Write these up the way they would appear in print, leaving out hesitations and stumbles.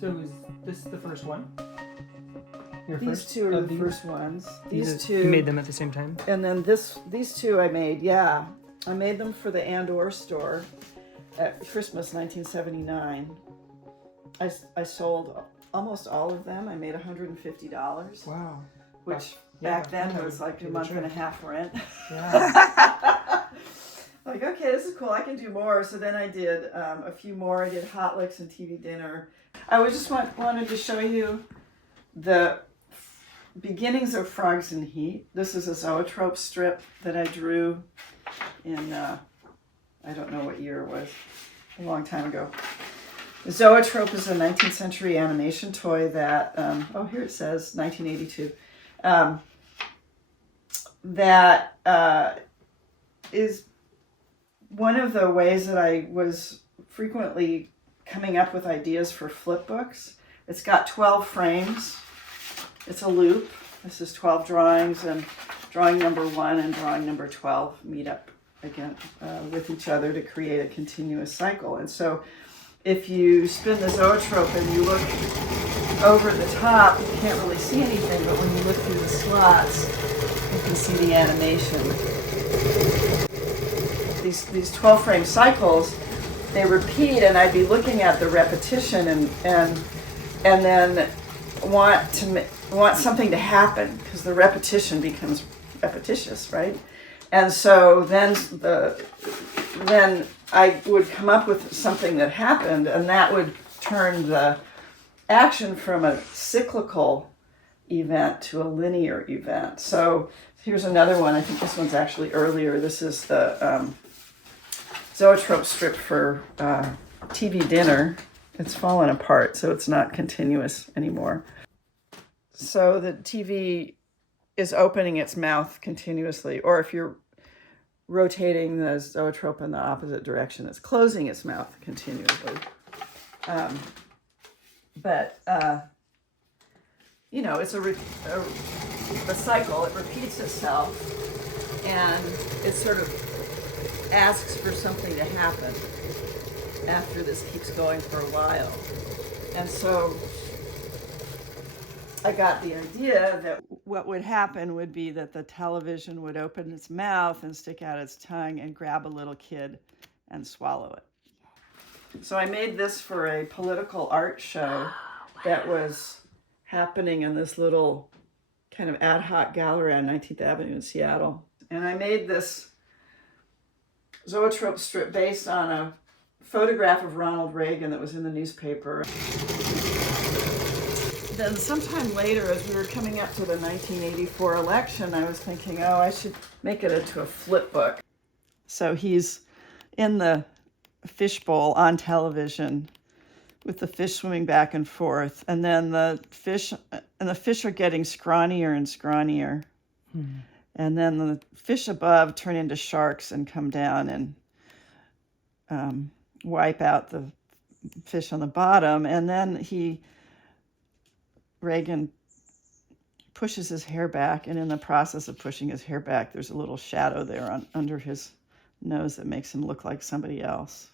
So is this the first one? These two are the first ones. These two. You made them at the same time? And then these two I made, I made them for the And/Or store at Christmas 1979. I sold almost all of them. I made $150. Wow. Which back then was like a month and a half rent. Yeah. Like, okay, this is cool. I can do more. So then I did a few more. I did Hot Licks and TV Dinner. I just wanted to show you the beginnings of Frogs in Heat. This is a zoetrope strip that I drew in, I don't know what year it was, a long time ago. The zoetrope is a 19th century animation toy that, here it says 1982, that is one of the ways that I was frequently coming up with ideas for flipbooks. It's got 12 frames. It's a loop. This is 12 drawings, and drawing number 1 and drawing number 12 meet up again with each other to create a continuous cycle. And so if you spin the zoetrope and you look over the top, you can't really see anything, but when you look through the slots, you can see the animation. These 12 frame cycles, they repeat, and I'd be looking at the repetition and then want something to happen because the repetition becomes repetitious, right? And so then I would come up with something that happened, and that would turn the action from a cyclical event to a linear event. So here's another one. I think this one's actually earlier. This is the zoetrope strip for TV Dinner. It's fallen apart, so it's not continuous anymore. So the TV is opening its mouth continuously, or if you're rotating the zoetrope in the opposite direction, it's closing its mouth continuously. It's a cycle. It repeats itself, and it sort of asks for something to happen after this keeps going for a while. And so I got the idea that what would happen would be that the television would open its mouth and stick out its tongue and grab a little kid and swallow it. So I made this for a political art show that was happening in this little kind of ad hoc gallery on 19th Avenue in Seattle. And I made this zoetrope strip based on a photograph of Ronald Reagan that was in the newspaper. Then sometime later, as we were coming up to the 1984 election, I was thinking, I should make it into a flip book. So he's in the fishbowl on television with the fish swimming back and forth, and then the fish are getting scrawnier and scrawnier. And then the fish above turn into sharks and come down and wipe out the fish on the bottom. And then Reagan pushes his hair back, and in the process of pushing his hair back, there's a little shadow there under his nose that makes him look like somebody else.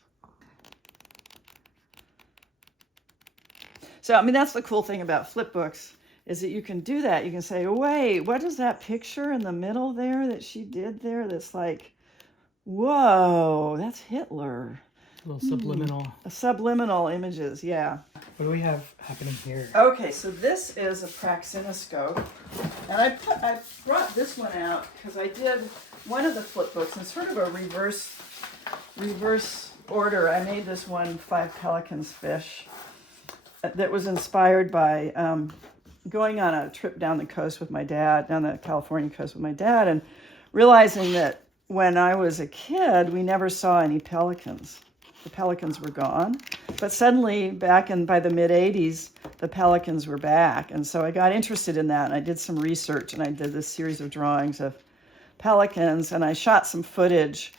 So, that's the cool thing about flipbooks, is that you can do that. You can say, wait, what is that picture in the middle there that she did there that's like, whoa, that's Hitler. A little subliminal. Subliminal images, yeah. What do we have happening here? Okay, so this is a praxinoscope, and I brought this one out because I did one of the flipbooks in sort of a reverse order. I made this one 5 pelicans fish that was inspired by going on a trip down the California coast with my dad, and realizing that when I was a kid, we never saw any pelicans. The pelicans were gone, but suddenly by the mid-'80s, the pelicans were back. And so I got interested in that, and I did some research, and I did this series of drawings of pelicans, and I shot some footage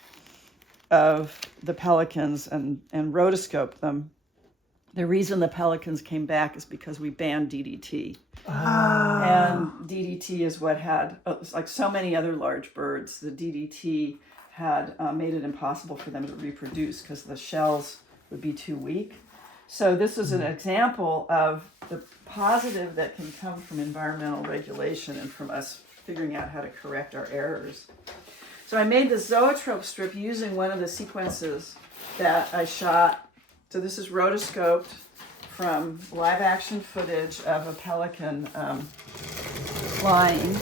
of the pelicans and rotoscoped them. The reason the pelicans came back is because we banned DDT. And DDT is what had, like so many other large birds, the DDT had made it impossible for them to reproduce because the shells would be too weak. So this is an example of the positive that can come from environmental regulation and from us figuring out how to correct our errors. So I made the zoetrope strip using one of the sequences that I shot. So this is rotoscoped from live action footage of a pelican flying.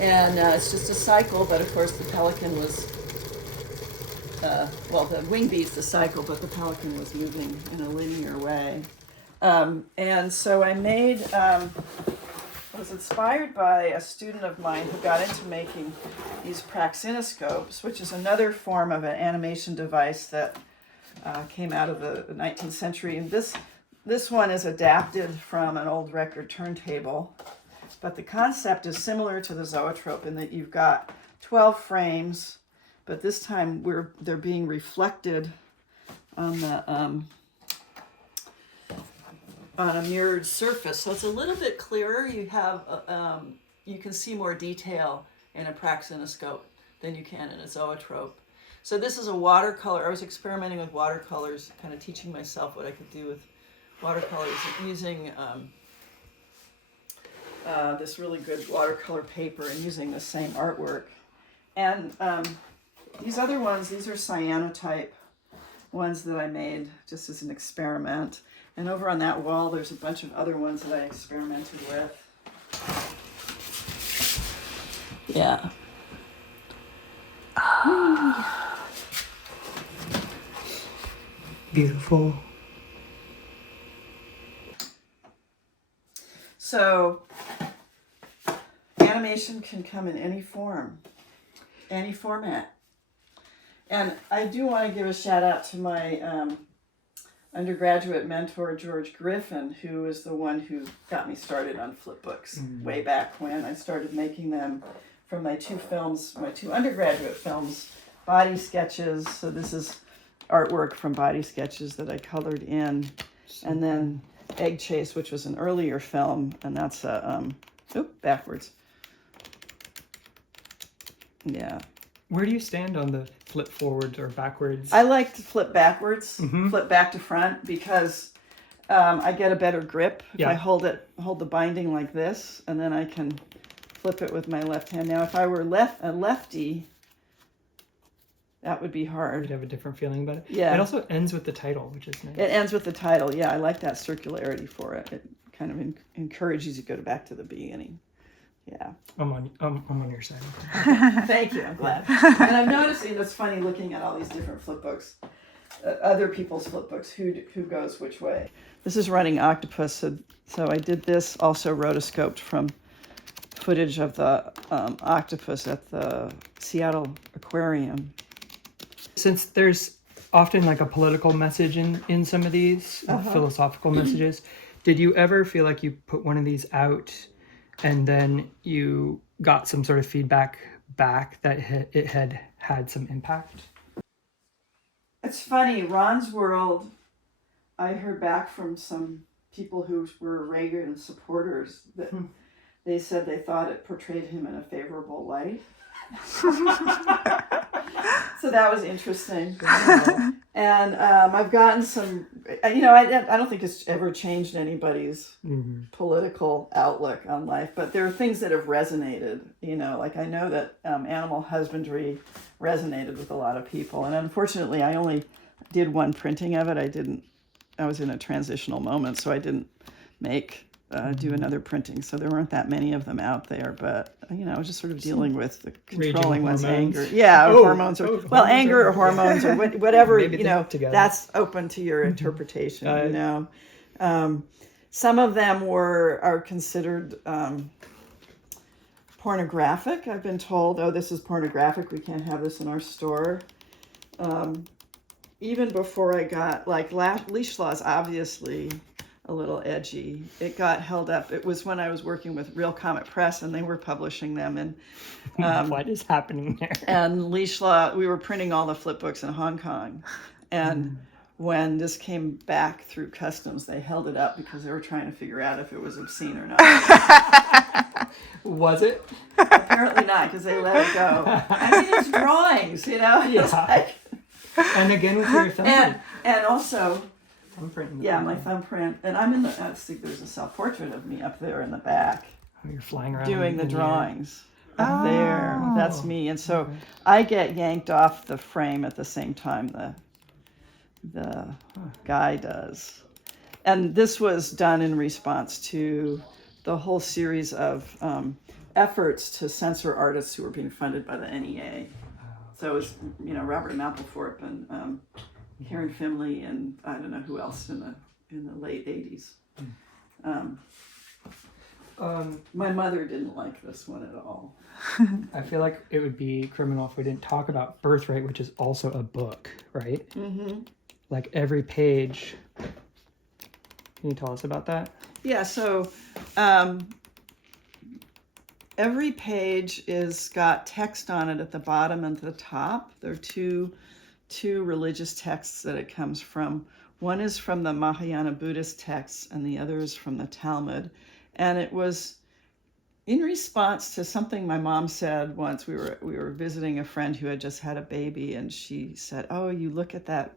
And it's just a cycle, but of course the pelican was, the wing beats the cycle, but the pelican was moving in a linear way. And so I was inspired by a student of mine who got into making these praxinoscopes, which is another form of an animation device that came out of the 19th century. And this one is adapted from an old record turntable. But the concept is similar to the zoetrope in that you've got 12 frames, but this time they're being reflected on the on a mirrored surface, so it's a little bit clearer. You have you can see more detail in a praxinoscope than you can in a zoetrope. So this is a watercolor. I was experimenting with watercolors, kind of teaching myself what I could do with watercolors using this really good watercolor paper and using the same artwork. And these other ones, these are cyanotype ones that I made just as an experiment. And over on that wall, there's a bunch of other ones that I experimented with. Yeah. Beautiful. So animation can come in any form, any format. And I do want to give a shout out to my undergraduate mentor, George Griffin, who is the one who got me started on Flipbooks way back when. I started making them from my two undergraduate films, body sketches. So this is artwork from body sketches that I colored in. And then Egg Chase, which was an earlier film, and that's backwards. Yeah. Where do you stand on the flip forwards or backwards? I like to flip backwards, flip back to front, because I get a better grip. Yeah. If I hold the binding like this, and then I can flip it with my left hand. Now, if I were a lefty, that would be hard. You'd have a different feeling about it. Yeah. It also ends with the title, which is nice. It ends with the title. Yeah, I like that circularity for it. It kind of encourages you to go back to the beginning. Yeah. I'm on your side. Thank you. I'm glad. And I'm noticing it's funny looking at all these different flipbooks, other people's flipbooks, who goes which way. This is Running Octopus. So I did this also rotoscoped from footage of the octopus at the Seattle Aquarium. Since there's often like a political message in some of these philosophical messages, did you ever feel like you put one of these out and then you got some sort of feedback back that it had some impact? It's funny, Ron's World, I heard back from some people who were Reagan supporters that they said they thought it portrayed him in a favorable light. So that was interesting. And I've gotten some, I don't think it's ever changed anybody's political outlook on life, but there are things that have resonated, like I know that animal husbandry resonated with a lot of people. And unfortunately, I only did one printing of it. I was in a transitional moment, so I didn't do another printing. So there weren't that many of them out there, but I was just sort of dealing with the controlling one's anger. Yeah, or hormones, anger or hormones or whatever, that's open to your interpretation, Some of them are considered pornographic. I've been told, this is pornographic, we can't have this in our store. Even before I got, leash laws, obviously a little edgy. It got held up. It was when I was working with Real Comet Press, and they were publishing them. And what is happening there? And leash law, we were printing all the flipbooks in Hong Kong. And when this came back through customs, they held it up because they were trying to figure out if it was obscene or not. Was it? Apparently not, because they let it go. I mean, it's drawings, Yeah. It's like, And again with your thumbprint. And also, Thumbprint in the yeah, back. my thumbprint. And I'm in the, let's see, there's a self-portrait of me up there in the back Oh, you're flying around doing the in air. drawings. Up there, that's me. And so Okay. I get yanked off the frame at the same time the guy does. And this was done in response to the whole series of efforts to censor artists who were being funded by the NEA. So it was, Robert Mapplethorpe and Karen Finley and I don't know who else in the late 80s. My mother didn't like this one at all. I feel like it would be criminal if we didn't talk about Birthright, which is also a book, right? Mm-hmm. Like every page. Can you tell us about that? Yeah, so every page is got text on it at the bottom and the top. There are two religious texts that it comes from. One is from the Mahayana Buddhist texts and the other is from the Talmud. And it was in response to something my mom said once. We were visiting a friend who had just had a baby, and she said, "Oh, you look at that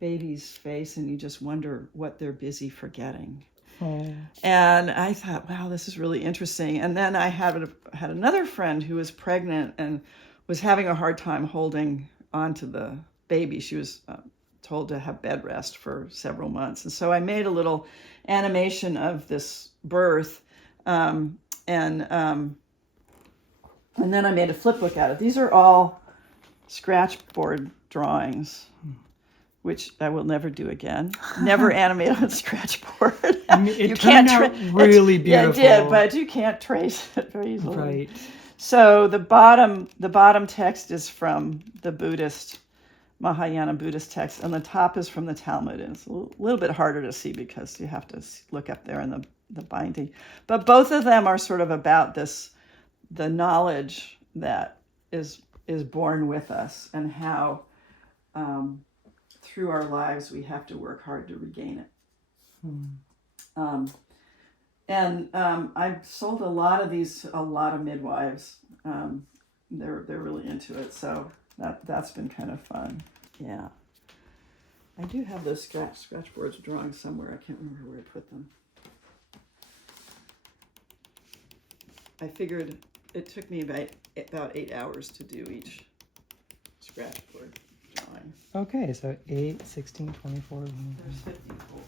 baby's face and you just wonder what they're busy forgetting." Oh. And I thought, wow, this is really interesting. And then I had another friend who was pregnant and was having a hard time holding onto the baby. She was told to have bed rest for several months. And so I made a little animation of this birth, and then I made a flipbook out of it. These are all scratchboard drawings, which I will never do again. Never animate on scratchboard. I mean, it turned out really beautiful. It did, but you can't trace it very easily. Right. So the bottom text is from the Mahayana Buddhist text, and the top is from the Talmud. And it's a little bit harder to see because you have to look up there in the binding. But both of them are sort of about the knowledge that is born with us, and how through our lives we have to work hard to regain it. I've sold a lot of these to a lot of midwives. They're really into it, so that's been kind of fun. Yeah, I do have those scratchboards drawing somewhere. I can't remember where I put them. I figured it took me about 8 hours to do each scratchboard drawing. Okay, so 8, 16, 24. There's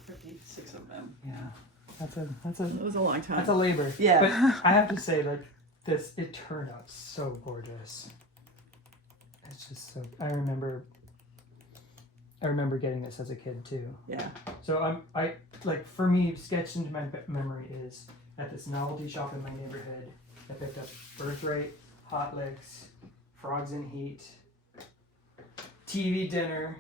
56 of them. Yeah, It was a long time. That's a labor. Yeah. But I have to say, like, it turned out so gorgeous. It's just so. I remember getting this as a kid too. Yeah. So I like, for me, sketched into my memory is at this novelty shop in my neighborhood. I picked up Birthright, Hot Licks, Frogs in Heat, TV Dinner.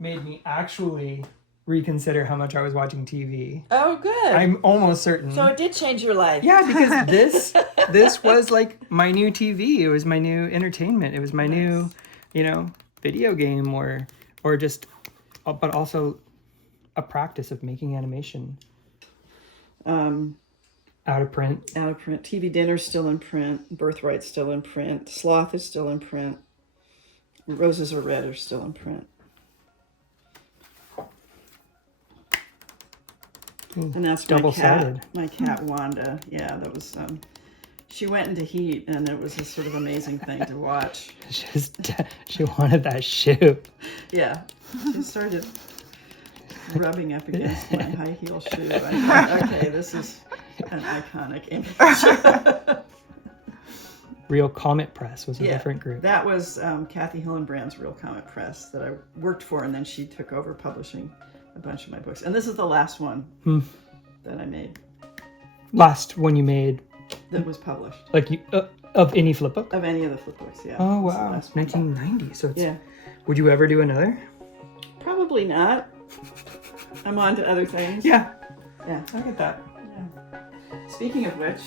Made me actually reconsider how much I was watching TV. Oh, good. I'm almost certain. So it did change your life. Yeah, because this was like my new TV. It was my new entertainment. It was my new, video game or just, but also a practice of making animation. Out of print. TV Dinner's still in print. Birthright's still in print. Sloth is still in print. Roses Are Red are still in print. Ooh, and that's double-sided. My cat Wanda. Yeah, that was. She went into heat, and it was a sort of amazing thing to watch. She wanted that shoe. Yeah, she started rubbing up against my high heel shoe. I thought, okay, this is an iconic image. Real Comet Press was a different group. That was Kathy Hillenbrand's Real Comet Press that I worked for, and then she took over publishing a bunch of my books. And this is the last one that I made. Last one you made? That was published. Like of any flipbook? Of any of the flipbooks, yeah. Oh, wow. 1990. So it's, would you ever do another? Probably not. I'm on to other things. Yeah. Yeah. I get that. Yeah. Speaking of which...